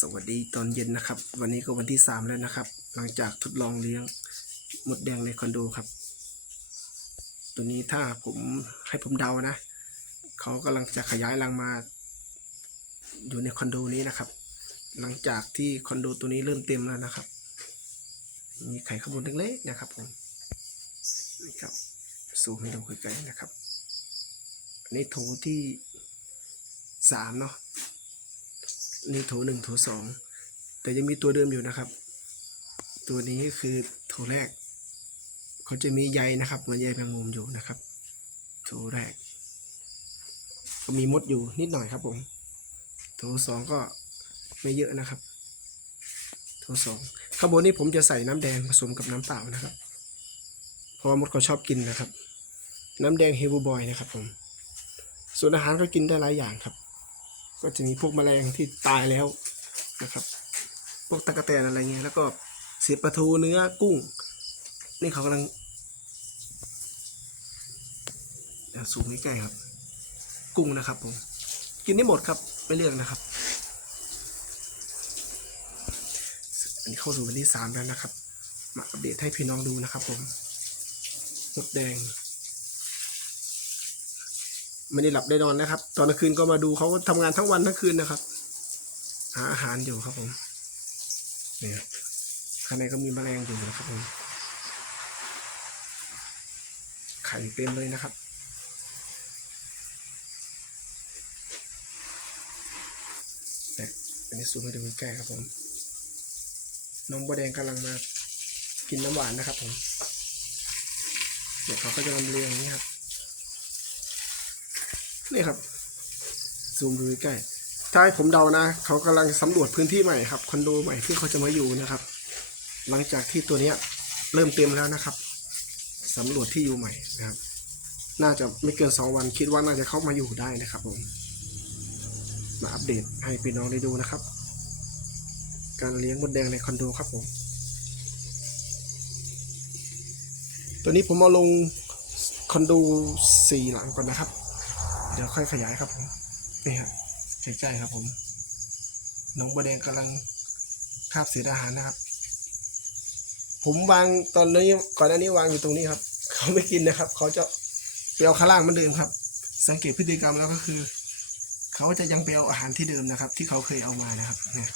สวัสดีตอนเย็นนะครับ วันนี้ก็วันที่สามแล้วนะครับ หลังจากทดลองเลี้ยงมดแดงในคอนโดครับ ตัวนี้ถ้าผมให้ผมเดานะ เขากำลังจะขยายรังมา อยู่ในคอนโดนี้นะครับ หลังจากที่คอนโดตัวนี้เริ่มเต็มแล้วนะครับ มีไข่ข้างบนเล็กๆนะครับผมนี่ครับสูงให้ดูใกล้ๆนะครับอันนี้โถที่สามเนาะ นี่โถหนึ่งโถสองแต่ยังมีตัวเดิมอยู่นะครับ ตัวนี้คือโถแรก เขาจะมีใยนะครับเหมือนใยแมงมุมอยู่นะครับ โถแรก ก็มีมดอยู่นิดหน่อยครับผมโถสองก็ไม่เยอะนะครับโถสองข้างบนนี้ผมจะใส่น้ำแดงผสมกับน้ำเปล่านะครับ เพราะว่ามดเขาชอบกินนะครับ น้ำแดงเฮบูบอยนะครับผมส่วนอาหารก็กินได้หลายอย่างครับ ก็จะมีพวกแมลงที่ตายแล้วนะครับพวกตะกะแตนอะไรเงี้ยแล้วก็เศษปลาทูเนื้อกุ้ง นี่เขากำลังเดี๋ยวสูงใกล้ครับ กุ้งนะครับผม กินได้หมดครับไม่เลือกนะครับ อันนี้เข้าสู่วันที่สามแล้วนะครับ มาอัปเดตให้พี่น้องดูนะครับผมมดแดง ไม่ได้หลับได้นอนนะครับ ตอนกลางคืนก็มาดูเขาก็ทำงานทั้งวันทั้งคืนนะครับ หาอาหารอยู่ครับผมเนี่ยครับข้างในก็มีแมลงอยู่นะครับผมไข่เต็มเลยนะครับแต่อันนี้ซูมให้ดูใกล้ครับผมน้องบัวแดงกำลังมากินน้ำหวานนะครับผมเดี๋ยวเขาก็จะลำเลียงอย่างนี้ครับ นี่ครับ ซูมดูใกล้ถ้าให้ผมเดานะเขากำลังสำรวจพื้นที่ใหม่ครับคอนโดใหม่ที่เขาจะมาอยู่นะครับ หลังจากที่ตัวเนี้ยเริ่มเต็มแล้วนะครับสำรวจที่อยู่ใหม่นะครับ น่าจะไม่เกินสองวันคิดว่าน่าจะเข้ามาอยู่ได้นะครับผมมาอัปเดตให้พี่น้องได้ดูนะครับ การเลี้ยงมดแดงในคอนโดครับผมตัวนี้ผมเอาลงคอนโดสี่หลังก่อนนะครับ เดี๋ยวค่อยขยายครับผมนี่ครับใกล้ๆครับผมน้องบัวแดงกำลังคาบเศษอาหารนะครับ ผมวางตอนนี้ก่อนหน้านี้วางอยู่ตรงนี้ครับ เขาไม่กินนะครับ เขาจะไปเอาข้างล่างมือนเดิมครับ สังเกตพฤติกรรมแล้วก็คือ เขาจะยังไปเอาอาหารที่เดิมนะครับ ที่เขาเคยเอามานะครับเนี่ย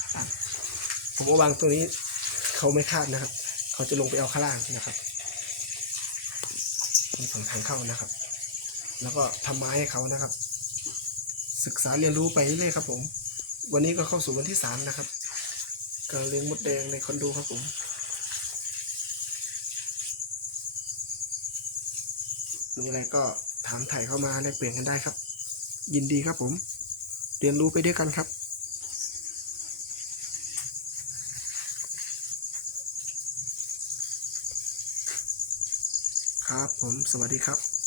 ผมเอาวางตรงนี้ เขาไม่คาดนะครับ เขาจะลงไปเอาข้างล่างนะครับนี่ฝั่งทางเข้านะครับ แล้วก็ทำไม้ให้เขานะครับ ศึกษาเรียนรู้ไปเรื่อยๆครับ ผม วันนี้ก็เข้าสู่วันที่สามนะครับการเลี้ยงมดแดงในคอนโดครับผมมีอะไรก็ถามถ่ายเข้ามาแลกเปลี่ยนกันได้ครับ ยินดีครับผม เรียนรู้ไปด้วยกันครับครับผมสวัสดีครับ